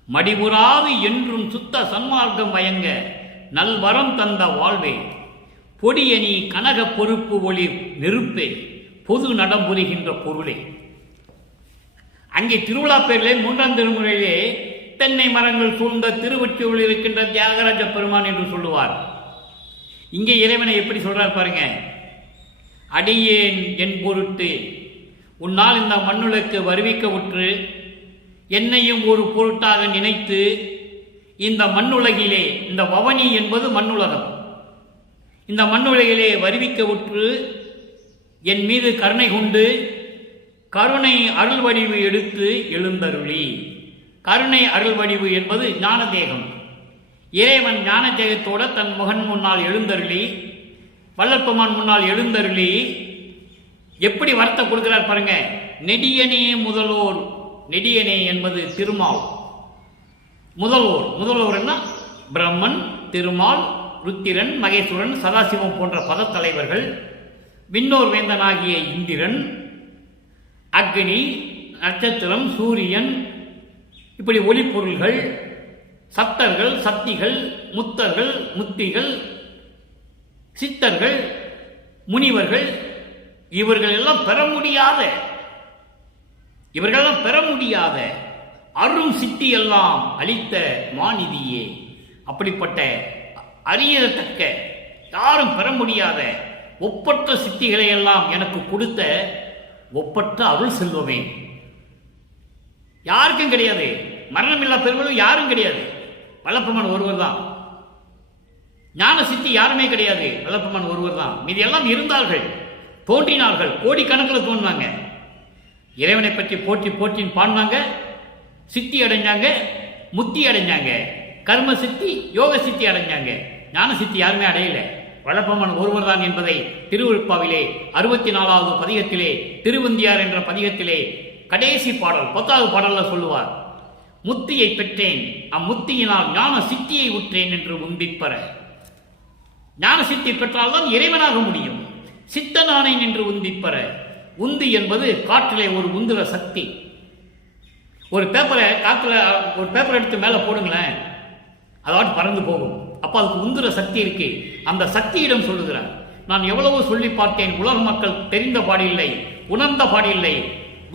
மடிபுறாது என்றும் சுத்த சன்மார்க்கம் வயங்க நல்வரம் தந்த வாழ்வே. பொடியணி கனக பொறுப்பு ஒளி நெருப்பே. பொது நடம்புரிகின்ற பொருளே. அங்கே திருவிழா பேரிலே 3ஆம் திருமுறையிலே தென்னை மரங்கள் சூழ்ந்த திருவொற்றியூரில் இருக்கின்ற தியாகராஜ பெருமான் என்று சொல்லுவார். இங்கே இறைவனை எப்படி சொல்றார் பாருங்க. அடியேன் என் பொருட்டு உன்னால் இந்த மண்ணுலக்கு வருவிக்க உற்று என்னையும் ஒரு பொருட்டாக நினைத்து இந்த மண்ணுலகிலே, இந்த பவனி என்பது மண்ணுலகம், இந்த மண்ணுலகிலே வருவிக்க உற்று என் மீது கருணை கொண்டு கருணை அருள் வடிவு எடுத்து எழுந்தருளி. கருணை அருள் வடிவு என்பது ஞான தேகம். இறைவன் ஞான தேகத்தோட தன் முகன் முன்னால் எழுந்தருளி, வல்லற்பமான் முன்னால் எழுந்தருளி எப்படி வார்த்தை கொடுக்கிறார் பாருங்க. நெடியனே முதலோர். நெடியனே என்பது திருமால். முதல்வோர் என்ன? பிரம்மன், திருமால், ருத்திரன், மகேஸ்வரன், சதாசிவம் போன்ற பதத்தலைவர்கள், விண்ணோர் வேந்தனாகிய இந்திரன், அக்னி, நட்சத்திரம், சூரியன், இப்படி ஒளிப்பொருள்கள், சப்தர்கள், சக்திகள், முத்தர்கள், முத்திகள், சித்தர்கள், முனிவர்கள், இவர்களெல்லாம் பெற முடியாத அரும் சித்தி எல்லாம் அளித்த மாநிதியே. அப்படிப்பட்ட அறியத்தக்க, யாரும் பெற முடியாத ஒப்பற்ற சித்திகளை எல்லாம் எனக்கு கொடுத்த ஒப்பற்ற அருள் செல்வமே. யாருக்கும் கிடையாது, மரணமில்லா பெருவளும் யாரும் கிடையாது, வல்லப்பெருமான் ஒருவர் தான். ஞான சித்தி யாருமே கிடையாது, வல்லப்பெருமான் ஒருவர் தான். மீது எல்லாம் இருந்தார்கள், தோன்றினார்கள், கோடிக்கணக்கில் தோன்றாங்க. இறைவனை பற்றி போற்றி போற்றின்னு பாடினாங்க, சித்தி அடைஞ்சாங்க, முத்தி அடைஞ்சாங்க, கர்ம சித்தி யோக சித்தி அடைஞ்சாங்க. ஞான சித்தி யாருமே அடையல, வல்லப்பெருமான் ஒருவர் தான் என்பதை திருவிழுப்பாவிலே 64வது பதிகத்திலே, திருவந்தியார் என்ற பதிகத்திலே கடைசி பாடல் 10வது பாடல்ல சொல்லுவார். முத்தியை பெற்றேன், அம்முத்தியினால் ஞான சித்தியை உற்றேன் என்று உந்திப்பற. ஞான சித்தி பெற்றால்தான் இறைவனாக முடியும். சித்தனானேன் என்று உந்திப்பற. உந்தி என்பது காற்றிலே ஒரு உந்துர சக்தி. ஒரு பேப்பரை காற்றுல ஒரு பேப்பர் எடுத்து மேலே போடுங்களேன், அதாவது பறந்து போகும். அப்போ அதுக்கு உந்துர சக்தி இருக்கு. அந்த சக்தியிடம் சொல்லுகிறார், நான் எவ்வளவு சொல்லி பார்த்தேன், உலக மக்கள் தெரிந்த பாடில்லை, உணர்ந்த பாடில்லை.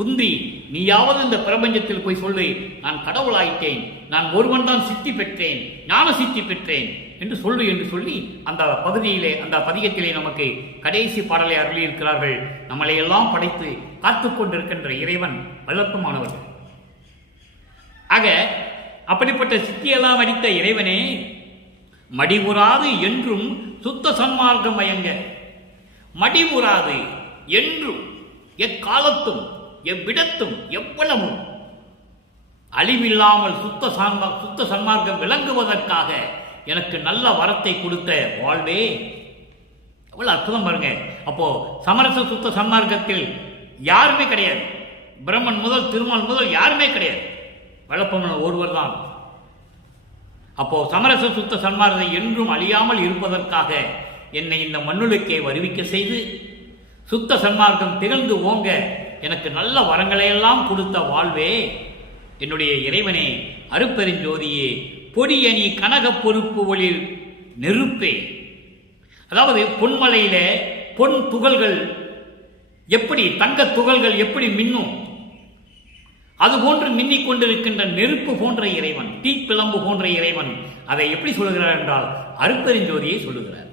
உந்தி, நீயாவது இந்த பிரபஞ்சத்தில் போய் சொல்லு, நான் கடவுளாயிட்டேன், நான் ஒருவன் தான் சித்தி பெற்றேன், ஞான சித்தி பெற்றேன் என்று சொல்லு என்று சொல்லி அந்த பகுதியிலே, அந்த பதிகத்திலே நமக்கு கடைசி பாடலை அருளியிருக்கிறார்கள். நம்மளை எல்லாம் படைத்து காத்து கொண்டிருக்கின்ற இறைவன் வல்லப்பெருமானவர்கள். ஆக அப்படிப்பட்ட சித்தியெல்லாம் அடித்த இறைவனே, மடிவுறாது என்றும் சுத்த சன்மார்க்கம் மயங்க. மடிவுறாது என்றும், எக்காலத்தும் எவ்விடத்தும் எவ்வளவும் அழிவில்லாமல் சுத்த சன்மார்க்கம் விளங்குவதற்காக எனக்கு நல்ல வரத்தை கொடுத்த வாழ்வே. எவ்வளவு அற்புதம் பாருங்க. அப்போ சமரச சுத்த சன்மார்க்கத்தில் யாருமே கிடையாது, பிரம்மன் முதல் திருமால் முதல் யாருமே கிடையாது, வல்லப்பெருமான் ஒருவர் தான். அப்போ சமரச சுத்த சன்மார்க்கத்தை என்றும் அழியாமல் இருப்பதற்காக என்னை இந்த மண்ணுலக்கே வருவிக்க செய்து சுத்த சன்மார்க்கம் திகழ்ந்து ஓங்க எனக்கு நல்ல வரங்களையெல்லாம் கொடுத்த வாழ்வே, என்னுடைய இறைவனே, அருப்பெருஞ்சோதியே, பொடியணி கனக பொறுப்பு ஒளிர் நெருப்பே. அதாவது பொன்மலையில பொன் துகள்கள் எப்படி, தங்க துகள்கள் எப்படி மின்னும், அதுபோன்று மின்னிக் கொண்டிருக்கின்ற நெருப்பு போன்ற இறைவன், தீப்பிளம்பு போன்ற இறைவன். அதை எப்படி சொல்லுகிறார் என்றால் அருப்பெருஞ்சோதியை சொல்லுகிறார்.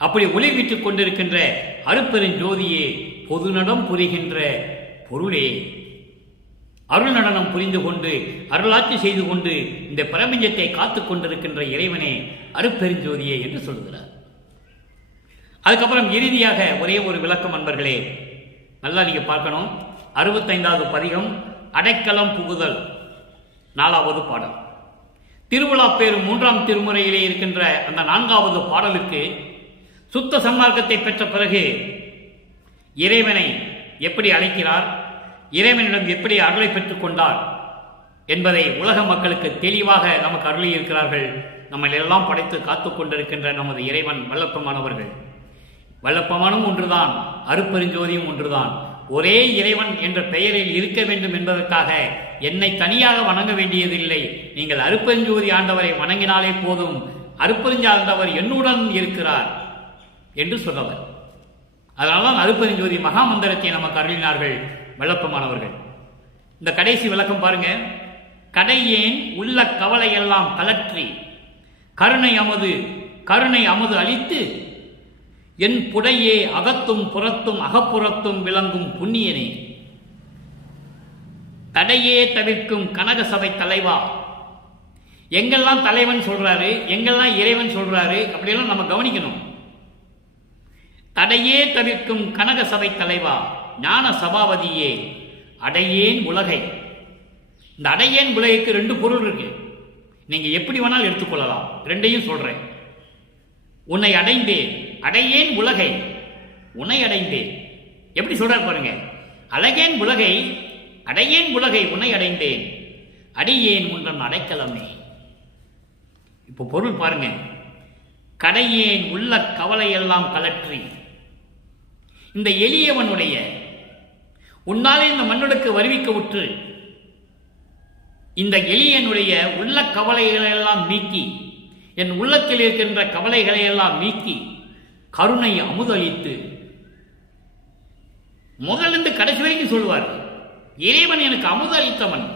அப்படி ஒளிவிட்டுக் கொண்டிருக்கின்ற அருப்பெருஞ்சோதியே, பொது நடம் புரிகின்ற பொருளே, அருள் நடனம் புரிந்து கொண்டு அருளாட்சி செய்து கொண்டு இந்த பிரபஞ்சத்தை காத்துக் கொண்டிருக்கின்ற இறைவனே, அருப்பெருஞ்சோதியே என்று சொல்கிறார். அதுக்கப்புறம் இறுதியாக ஒரே ஒரு விளக்கம் அன்பர்களே, நல்லா நீங்க பார்க்கணும். 65வது பதிகம், அடைக்கலம் புகுதல், 4வது பாடல். திருவிழாப்பேறு 3ஆம் திருமுறையிலே இருக்கின்ற அந்த 4வது பாடலுக்கு சுத்த சன்மார்க்கத்தை பெற்ற பிறகு இறைவனை எப்படி அழைக்கிறார், இறைவனிடம் எப்படி அருளை பெற்றுக் கொண்டார் என்பதை உலக மக்களுக்கு தெளிவாக நமக்கு அருளியிருக்கிறார்கள். நம்மை எல்லாம் படைத்து காத்துக் கொண்டிருக்கின்ற நமது இறைவன் வல்லப்பெருமானவர்கள். வல்லப்பெருமானும் ஒன்றுதான், அருப்பெருஞ்சோதியும் ஒன்றுதான். ஒரே இறைவன் என்ற பெயரில் இருக்க வேண்டும் என்பதற்காக என்னை தனியாக வணங்க வேண்டியதில்லை, நீங்கள் அருப்பெருஞ்சோதி ஆண்டவரை வணங்கினாலே போதும், அருப்பெருஞ்சாண்டவர் என்னுடன் இருக்கிறார் என்று சொன்னவர். அதனால்தான் அருப்பெருஞ்சோதி மகாமந்திரத்தை நமக்கு அருளினார்கள் வல்லப்பெருமானவர்கள். இந்த கடைசி விளக்கம் பாருங்க. கடையேன் உள்ள கவலையெல்லாம் கலற்றி கருணை அமுது அளித்து என் புடையே அகத்தும் புறத்தும் அகப்புறத்தும் விளங்கும் புண்ணியனே. தடையே தவிர்க்கும் கனக சபை தலைவா. எங்கெல்லாம் தலைவன் சொல்றாரு, எங்கெல்லாம் இறைவன் சொல்றாரு, அப்படியெல்லாம் நம்ம கவனிக்கணும். தடையே தவிர்க்கும் கனக சபை தலைவா, ஞான சபாபதியே, அடையேன் உலகை. இந்த அடையேன் உலகைக்கு 2 பொருள் இருக்கு, நீங்க எப்படி வேணாலும் எடுத்துக்கொள்ளலாம். 2ஐயும் சொல்றேன். உன்னை அடைந்தேன், அடையேன் உலகை, உன்னை அடைந்தேன். எப்படி சொல்றார் பாருங்க. அழகேன் உலகை, அடையேன் உலகை, உன்னை அடைந்தேன், அடியேன் உன்றன் அடைக்கலமே. இப்போ பொருள் பாருங்க. கடையேன் உள்ள கவலையெல்லாம் கலற்றி, இந்த எளியவனுடைய உன்னாலே இந்த மண்ணுக்கு வருவிக்க உற்று இந்த எளியனுடைய உள்ள கவலைகளெல்லாம் நீக்கி, என் உள்ளத்தில் இருக்கின்ற கவலைகளை எல்லாம் நீக்கி கருணை அமுதளித்து, முதலிருந்து கடைசி வரைக்கும் சொல்லுவார், இறைவன் எனக்கு அமுதளித்தவன்.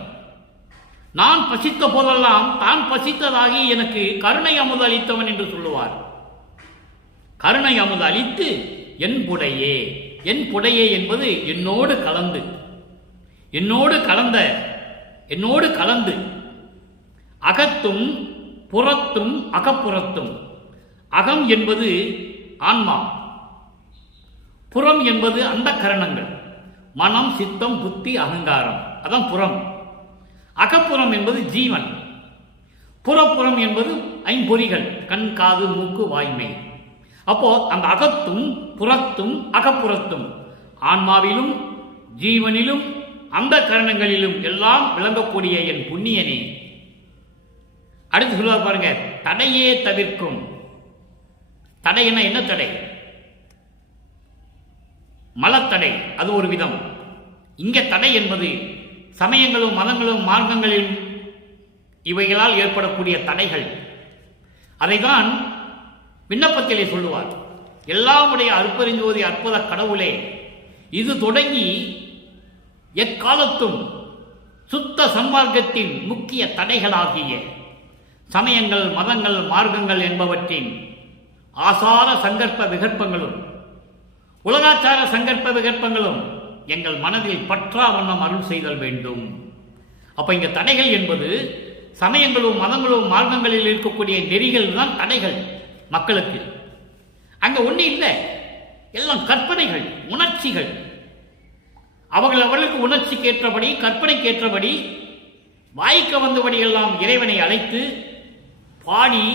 நான் பசித்த போதெல்லாம் தான் பசித்ததாகி எனக்கு கருணை அமுது அளித்தவன் என்று சொல்லுவார். கருணை அமுது அளித்து என்புடையே, என் புடையே என்பது என்னோடு கலந்து அகத்தும் புறத்தும் அகப்புறத்தும். அகம் என்பது ஆன்மா, புறம் என்பது அந்த கரணங்கள், மனம், சித்தம், புத்தி, அகங்காரம், அதான் புறம். அகப்புறம் என்பது ஜீவன், புறப்புறம் என்பது ஐம்பொறிகள், கண், காது, மூக்கு, வாய்மை. அப்போ அந்த அகத்தும் புறத்தும் அகப்புறத்தும், ஆன்மாவிலும் ஜீவனிலும் அந்த கரணங்களிலும் எல்லாம் விளங்கக்கூடிய என் புண்ணியனே. அடுத்து சொல்லுவார் பாருங்க, தடையே தவிர்க்கும். தடை என்ன தடை? மலத்தடை, அது ஒரு விதம். இங்க தடை என்பது சமயங்களும் மதங்களும் மார்க்கங்களில் இவைகளால் ஏற்படக்கூடிய தடைகள். அதைதான் விண்ணப்பத்திலே சொல்லுவார். எல்லாமுடைய அற்பெருஞ்சோதி அற்புத கடவுளே, இது தொடங்கி எக்காலத்தும் சுத்த சன்மார்க்கத்தின் முக்கிய தடைகளாகிய சமயங்கள், மதங்கள், மார்க்கங்கள் என்பவற்றின் ஆசார சங்கற்ப விகற்பங்களும் உலகாச்சார சங்கற்ப விகற்பங்களும் எங்கள் மனதில் பற்றா வண்ணம் அருள் செய்தல் வேண்டும். அப்ப இங்க தடைகள் என்பது சமயங்களும் மதங்களும் மார்க்கங்களில் இருக்கக்கூடிய நெறிகள் தான் தடைகள் மக்களுக்கு. அங்க ஒண்ணு இல்லை, எல்லாம் கற்பனைகள், உணர்ச்சிகள். அவர்களுக்கு உணர்ச்சிக்கு ஏற்றபடி, கற்பனைக்கு ஏற்றபடி, வாய்க்க வந்தபடி எல்லாம் இறைவனை அழைத்து பாடி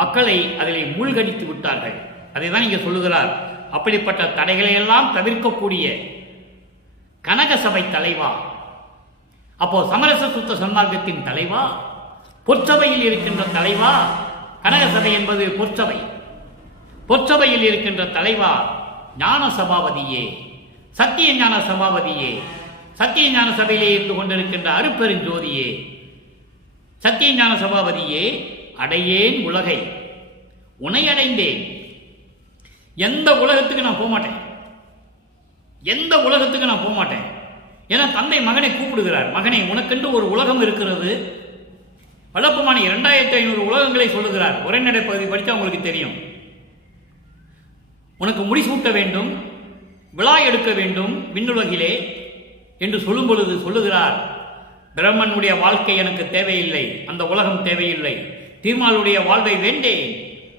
மக்களை அதில் மூழ்கடித்து விட்டார்கள். அதை தான் இங்கே சொல்லுகிறார். அப்படிப்பட்ட தடைகளை எல்லாம் தவிர்க்கக்கூடிய கனக சபை தலைவா, அப்போ சமரச சுத்த சன்மார்க்கத்தின் தலைவா, பொற்சபையில் இருக்கின்ற தலைவா. கனக சபை என்பது பொற்சபை. பொற்சபையில் இருக்கின்ற தலைவா, ஞான சபாபதியே, சத்திய ஞான சபாபதியே, சத்திய ஞான சபையிலே இருந்து கொண்டிருக்கின்ற அருப்பெருஞ்சோதியே, சத்திய ஞான சபாபதியே, அடையேன் உலகை, உனை அடைந்தேன். எந்த உலகத்துக்கு நான் போக மாட்டேன், எந்த உலகத்துக்கு நான் போக மாட்டேன். ஏன்னா தந்தை மகனை கூப்பிடுகிறார். மகனை, உனக்கென்று ஒரு உலகம் இருக்கிறது. வழப்பமான 2500 உலகங்களை சொல்லுகிறார். உரைநடை பகுதி படித்தா உங்களுக்கு தெரியும். உனக்கு முடிசூட்ட வேண்டும், விழா எடுக்க வேண்டும் விண்ணுலகிலே என்று சொல்லும் பொழுது சொல்லுகிறார், பிரம்மனுடைய வாழ்க்கை எனக்கு தேவையில்லை, அந்த உலகம் தேவையில்லை. திருமாலுடைய வாழ்வை வேண்டேன்,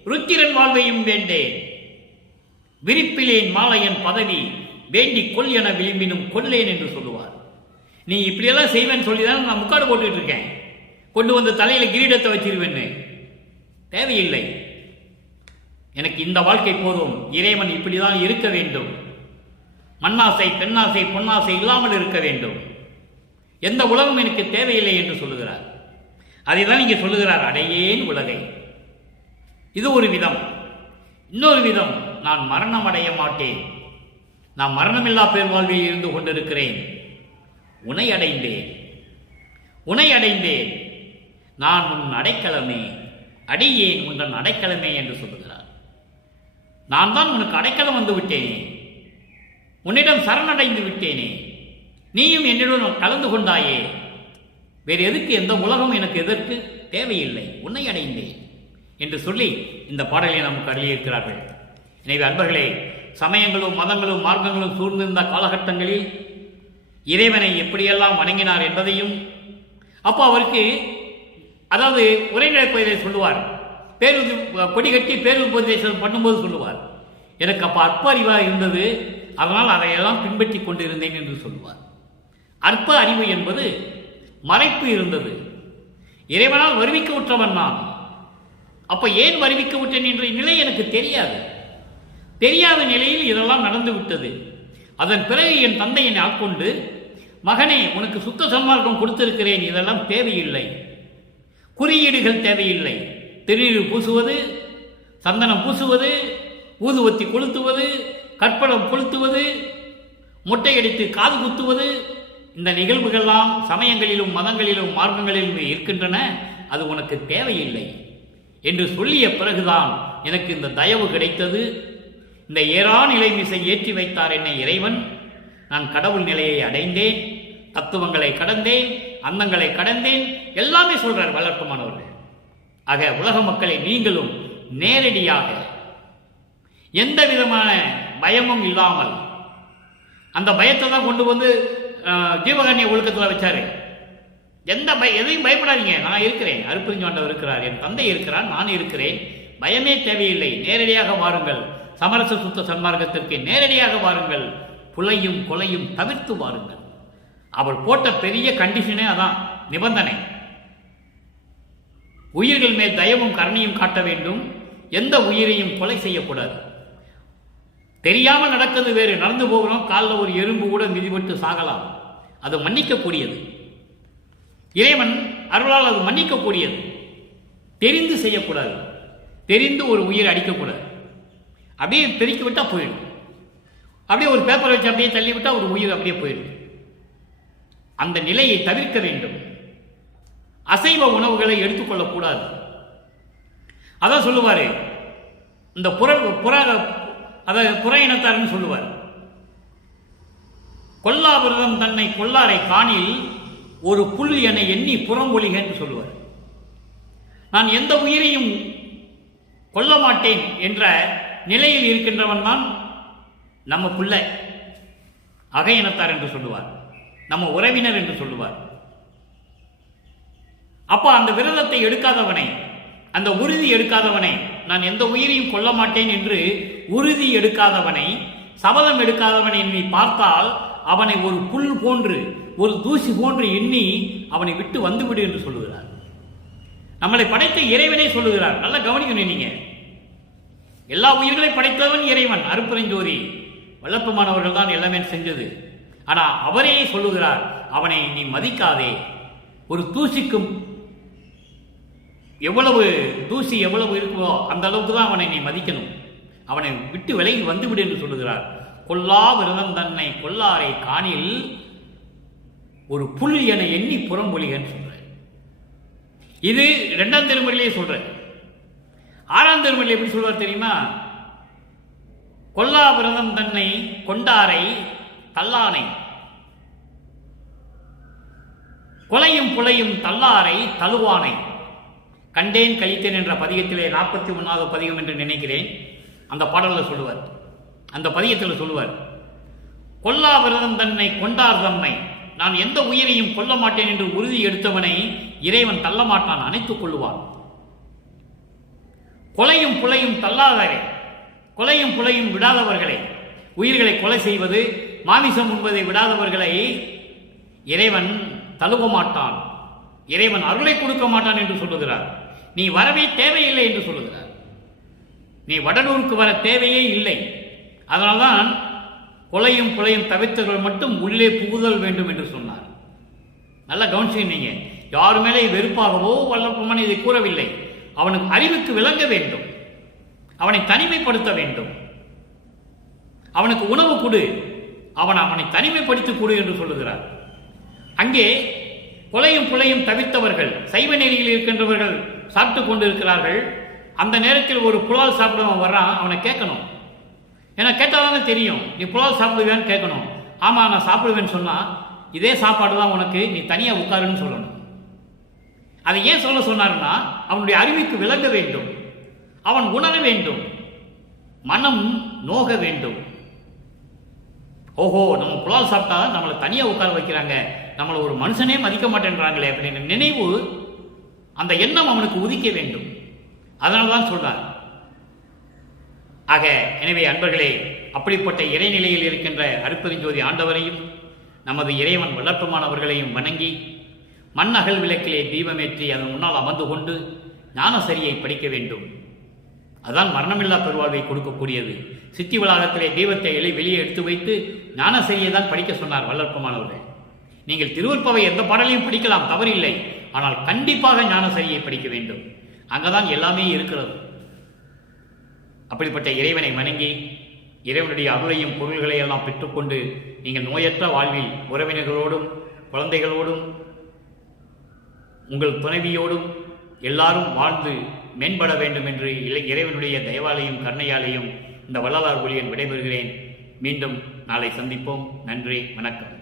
ருத்திரன் வாழ்வையும் வேண்டேன். விரிப்பிலேன் மாலையன் பதவி வேண்டி கொல் என விளிம்பினும் கொல்லேன் என்று சொல்லுவார். நீ இப்படியெல்லாம் செய்வேன்னு சொல்லிதான் நான் முக்காடு போட்டுக்கிட்டு இருக்கேன். கொண்டு வந்து தலையில கிரீடத்தை வச்சிருவேன்னு. தேவையில்லை, எனக்கு இந்த வாழ்க்கை போதும். இறைவன் இப்படிதான் இருக்க வேண்டும். மண்ணாசை, பெண்ணாசை, பொன்னாசை இல்லாமல் இருக்க வேண்டும். எந்த உலகம் எனக்கு தேவையில்லை என்று சொல்லுகிறார். அதைதான் இங்கே சொல்லுகிறார், அடையேன் உலகை. இது ஒரு விதம். இன்னொரு விதம், நான் மரணம் அடைய மாட்டேன், நான் மரணமில்லா பேர்வாழ்வில் இருந்து கொண்டிருக்கிறேன். உனை அடைந்தேன், உனை அடைந்தேன், நான் உன் அடைக்கலமே, அடியேன் உன் அடைக்கலமே என்று சொல்லுகிறார். நான் தான் உனக்கு அடைக்கலம் வந்து விட்டேனே, உன்னிடம் சரணடைந்து விட்டேனே, நீயும் என்னிடம் கலந்து கொண்டாயே, வேறு எதுக்கு, எந்த உலகம் எனக்கு எதற்கு தேவையில்லை, உன்னை அடைந்தேன் என்று சொல்லி இந்த பாடலை நமக்கு அருளியிருக்கிறார்கள். எனவே அன்பர்களே, சமயங்களும் மதங்களும் மார்க்கங்களும் சூழ்ந்திருந்த காலகட்டங்களில் இறைவனை எப்படியெல்லாம் வணங்கினார் என்பதையும், அப்போ அவருக்கு, அதாவது உரைநடைப்பதிலே சொல்லுவார், கொடி கட்டி பேருபதேசம் பண்ணும்போது சொல்லுவார், எனக்கு அப்போ அற்ப அறிவாக இருந்தது, அதனால் அதையெல்லாம் பின்பற்றி கொண்டிருந்தேன் என்று சொல்லுவார். அற்ப அறிவு என்பது மறைப்பு இருந்தது. இறைவனால் வருவிக்க விட்டவன் நான். அப்ப ஏன் வருவிக்க விட்டேன் என்ற நிலை எனக்கு தெரியாது. தெரியாத நிலையில் இதெல்லாம் நடந்து விட்டது. அதன் பிறகு என் தந்தை என்னை ஆட்கொண்டு, மகனே, உனக்கு சுத்த சன்மார்க்கம் கொடுத்திருக்கிறேன், இதெல்லாம் தேவையில்லை, குறியீடுகள் தேவையில்லை. திருநீர் பூசுவது, சந்தனம் பூசுவது, ஊதுவத்தி கொளுத்துவது, கற்படம் கொளுத்துவது, முட்டையடித்து காது குத்துவது, இந்த நிகழ்வுகள்லாம் சமயங்களிலும் மதங்களிலும் மார்க்கங்களிலும் இருக்கின்றன, அது உனக்கு தேவையில்லை என்று சொல்லிய பிறகுதான் எனக்கு இந்த தயவு கிடைத்தது. இந்த ஏறா நிலை மிசை ஏற்றி வைத்தார் என்னை இறைவன். நான் கடவுள் நிலையை அடைந்தேன், தத்துவங்களை கடந்தேன், அந்தங்களை கடந்தேன், எல்லாமே சொல்றார் வளர்ப்புமானவர்கள். ஆக உலக மக்களை நீங்களும் நேரடியாக எந்த விதமான பயமும் இல்லாமல் அந்த பயத்தை தான் கொண்டு வந்து ஜீவகாரண்ய ஒழுக்கத்தில் வச்சாரு. எதையும் பயப்படாதீங்க, நான் இருக்கிறேன், அருட்பெருஞ்சாண்டவர் இருக்கிறார், என் தந்தை இருக்கிறார், நான் இருக்கிறேன், பயமே தேவையில்லை, நேரடியாக வாருங்கள், சமரச சுத்த சன்மார்க்கத்திற்கு நேரடியாக வாருங்கள், புலையும் கொலையும் தவிர்த்து வாருங்கள். அவர் போட்ட பெரிய கண்டிஷனே அதான், நிபந்தனை. உயிர்கள் மேல் தயவும் கருணையும் காட்ட வேண்டும், எந்த உயிரையும் கொலை செய்யக்கூடாது. தெரியாமல் நடக்கிறது வேறு, நடந்து போகிறோம், காலில் ஒரு எறும்பு கூட மிதிபட்டு சாகலாம், அது மன்னிக்கக்கூடியது. இறைவன் அருளால் அது மன்னிக்கக்கூடியது. தெரிந்து செய்யக்கூடாது, தெரிந்து ஒரு உயிரை அடிக்கக்கூடாது. அப்படியே பெருக்கி விட்டால் போயிடும், அப்படியே ஒரு பேப்பரை வச்சு அப்படியே தள்ளி விட்டால் ஒரு உயிர் அப்படியே போயிடும். அந்த நிலையை தவிர்க்க வேண்டும். அசைவ உணவுகளை எடுத்துக்கொள்ளக்கூடாது. அதான் சொல்லுவார், இந்த புற இனத்தார்னு சொல்லுவார், கொல்லாவிரதம் தன்னை கொல்லாரை காணில் ஒரு புல் என எண்ணி புறம்பொழிக என்று சொல்லுவார். நான் எந்த உயிரையும் கொல்ல மாட்டேன் என்ற நிலையில் இருக்கின்றவன் தான் நம்ம பிள்ளை, அக இனத்தார் என்று சொல்லுவார், நம்ம உறவினர் என்று சொல்லுவார். அப்போ அந்த விரதத்தை எடுக்காதவனை, அந்த உறுதி எடுக்காதவனை, நான் எந்த உயிரையும் கொல்ல மாட்டேன் என்று உறுதி எடுக்காதவனை, சபதம் எடுக்காதவனை நீ பார்த்தால் அவனை ஒரு புல் போன்று, ஒரு தூசி போன்று எண்ணி அவனை விட்டு வந்துவிடு என்று சொல்லுகிறார். நம்மளை படைத்த இறைவனே சொல்லுகிறார். நல்லா கவனிக்கணும் நீங்க. எல்லா உயிர்களையும் படைத்தவன் இறைவன், அருட்பெருஞ்சோதி வல்லப்பமானவர்கள் தான் எல்லாமே செஞ்சது. ஆனா அவரே சொல்லுகிறார், அவனை நீ மதிக்காதே. ஒரு தூசிக்கும் எவ்வளவு தூசி எவ்வளவு இருக்குமோ அந்த அளவுக்கு தான் அவனை நீ மதிக்கணும், அவனை விட்டு விலகி வந்துவிடு என்று சொல்லுகிறார். கொல்லா விரதம் தன்னை கொல்லாரை காணில் ஒரு புல் என எண்ணி புறம்பொழிகன்னு சொல்ற. இது 2ஆம் திருமுறையிலே சொல்ற. 6ஆம் திருமுறையில் எப்படி சொல்வார் தெரியுமா? கொல்லா விரதம் தன்னை கொண்டாரை தல்லானை, கொலையும் புலையும் தல்லாரை தழுவானை. கண்டேன் கழித்தேன் என்ற பதிகத்திலே 41வது பதிகம் என்று நினைக்கிறேன், அந்த பாடலில் சொல்லுவார், அந்த பதிகத்தில் சொல்லுவார், கொல்லா விரதம் தன்னை கொண்டார் தம்மை, நான் எந்த உயிரையும் கொல்ல மாட்டேன் என்று உறுதி எடுத்தவனை இறைவன் தள்ள மாட்டான், அணைத்துக் கொள்ளுவான். கொலையும் புலையும் தள்ளாதவரை, கொலையும் புலையும் விடாதவர்களை, உயிர்களை கொலை செய்வது, மாமிசம் உண்பதை விடாதவர்களை இறைவன் தழுவ மாட்டான், இறைவன் அருளை கொடுக்க மாட்டான் என்று சொல்லுகிறார். நீ வரவே தேவையில்லை என்று சொல்லுகிறார். நீ வடலூருக்கு வர தேவையே இல்லை. அதனால்தான் கொலையும் புலையும் தவிர்த்தவர்கள் மட்டும் உள்ளே புகுதல் வேண்டும் என்று சொன்னார். நல்லா கவனிச்சுங்க. யாரு மேலே வெறுப்பாகவோ வல்லப்பமான இதை கூறவில்லை. அவனுக்கு அறிவுக்கு விளங்க வேண்டும், அவனை தனிமைப்படுத்த வேண்டும், அவனுக்கு உணவு கொடு, அவனை தனிமைப்படுத்தி கொடு என்று சொல்லுகிறார். அங்கே கொலையும் புலையும் தவிர்த்தவர்கள், சைவ நெறியில் இருக்கின்றவர்கள் சாப்பிட்டு கொண்டு இருக்கிறார்கள். அந்த நேரத்தில் ஒரு புலால் சாப்பிடுவன் வர்றான், அவனை கேட்கணும். ஏன்னா கேட்டாதானே தெரியும், நீ புலால் சாப்பிடுவேன்னு கேட்கணும். ஆமாம் நான் சாப்பிடுவேன்னு சொன்னால் இதே சாப்பாடு தான் உனக்கு, நீ தனியாக உட்காருன்னு சொல்லணும். அதை ஏன் சொல்ல சொன்னார்னா, அவனுடைய அறிவுக்கு விளங்க வேண்டும், அவன் உணர வேண்டும், மனம் நோக வேண்டும். ஓஹோ, நம்ம புலால் சாப்பிட்டா நம்மளை தனியாக உட்கார வைக்கிறாங்க, நம்மளை ஒரு மனுஷனே மதிக்க மாட்டேன்றாங்களே அப்படின்னு நினைவு, அந்த எண்ணம் அவனுக்கு உதிக்க வேண்டும். அதனால தான் சொல்றார். ஆக எனவே அன்பர்களே, அப்படிப்பட்ட இறைநிலையில் இருக்கின்ற அருட்பெருஞ்சோதி ஆண்டவரையும் நமது இறைவன் வளர்ப்புமானவர்களையும் வணங்கி, மண் அகல் விளக்கிலே தீபமேற்றி அதன் முன்னால் அமர்ந்து கொண்டு ஞானசரியை படிக்க வேண்டும். அதுதான் மரணமில்லா பெருவாழ்வை கொடுக்கக்கூடியது. சித்தி வளாகத்திலே தீபத்தை வெளியே எடுத்து வைத்து ஞானசரியை தான் படிக்க சொன்னார் வளர்ப்புமானவர்கள். நீங்கள் திருவருட்பாவை எந்த பாடலையும் படிக்கலாம், தவறில்லை. ஆனால் கண்டிப்பாக ஞானசரியை படிக்க வேண்டும். அங்கதான் எல்லாமே இருக்கிறது. அப்படிப்பட்ட இறைவனை வணங்கி இறைவனுடைய அருளையும் பொருள்களை எல்லாம் பெற்றுக்கொண்டு நீங்கள் நோயற்ற வாழ்வில் உறவினர்களோடும் குழந்தைகளோடும் உங்கள் துணைவியோடும் எல்லாரும் வாழ்ந்து மேம்பட வேண்டும் என்று இறைவனுடைய தயவாலையும் கருணையாலையும் இந்த வள்ளலார் ஒளியன் விடைபெறுகிறேன். மீண்டும் நாளை சந்திப்போம். நன்றி, வணக்கம்.